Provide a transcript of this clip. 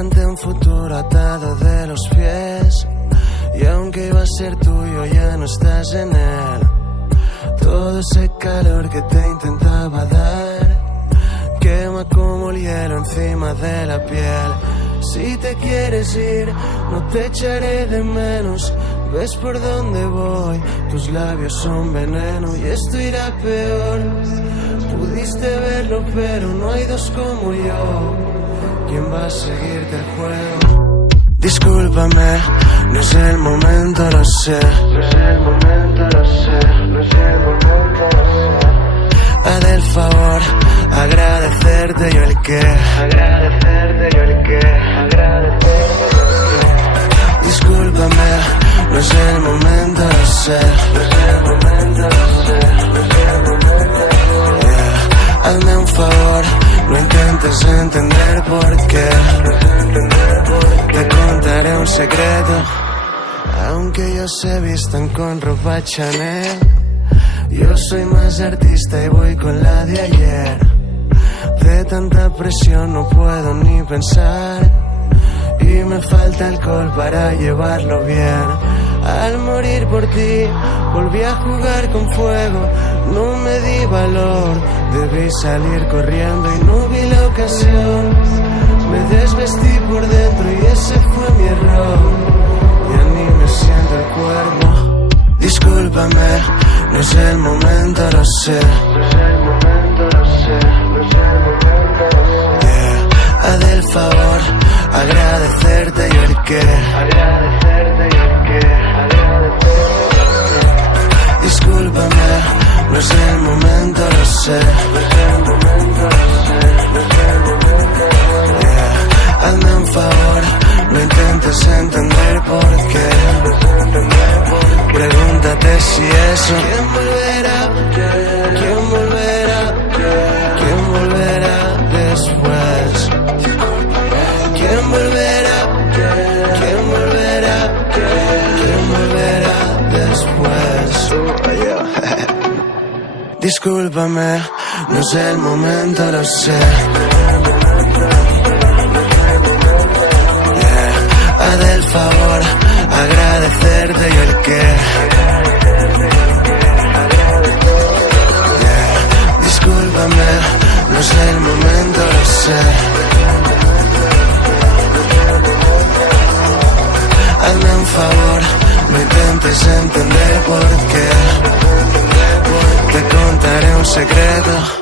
Inventé un futuro atado de los pies, y aunque iba a ser tuyo ya no estás en él. Todo ese calor que te intentaba dar quema como el hielo encima de la piel. Si te quieres ir, no te echaré de menos. Ves por dónde voy, tus labios son veneno y esto irá peor. Pudiste verlo, pero no hay dos como yo. ¿Quién va a seguirte el juego? Discúlpame, no es el momento, lo sé. No es el momento, lo sé. No es el momento, lo sé. Haz el favor, agradecerte yo el qué. Agradecerte yo el qué. Agradecerte yo el qué. Discúlpame, no es el momento, lo sé. No es el momento, lo sé. No es el momento, lo sé. Yeah. Hazme un favor, no intentes entender por qué. Te contaré un secreto. Aunque ellos se vistan con ropa Chanel, yo soy más artista y voy con la de ayer. De tanta presión no puedo ni pensar, y me falta alcohol para llevarlo bien. Al morir por ti, volví a jugar con fuego. No me di valor, debí salir corriendo y no vi la ocasión. Me desvestí por dentro y ese fue mi error. Ya ni me siento el cuerpo. Discúlpame, no es el momento, lo sé. No es el momento, lo sé. No es el momento, lo sé. Yeah. Haz el favor, agradecerte yo el qué. Agradecerte yo el qué. Agradecerte yo el qué. Discúlpame, no es el momento, lo sé. No es el momento, lo sé. No es el momento, lo sé. Yeah. Hazme un favor, no intentes entender por qué. Pregúntate si eso. ¿Quién volverá? ¿Quién volverá? ¿Quién volverá después? ¿Quién volverá? ¿Quién volverá? ¿Quién volverá después? Discúlpame, no es el momento, lo sé. Yeah. Haz el favor, agradecerte yo el qué. Yeah. Discúlpame, no es el momento, lo sé. Hazme un favor, no intentes entender por qué. Te contaré un secreto.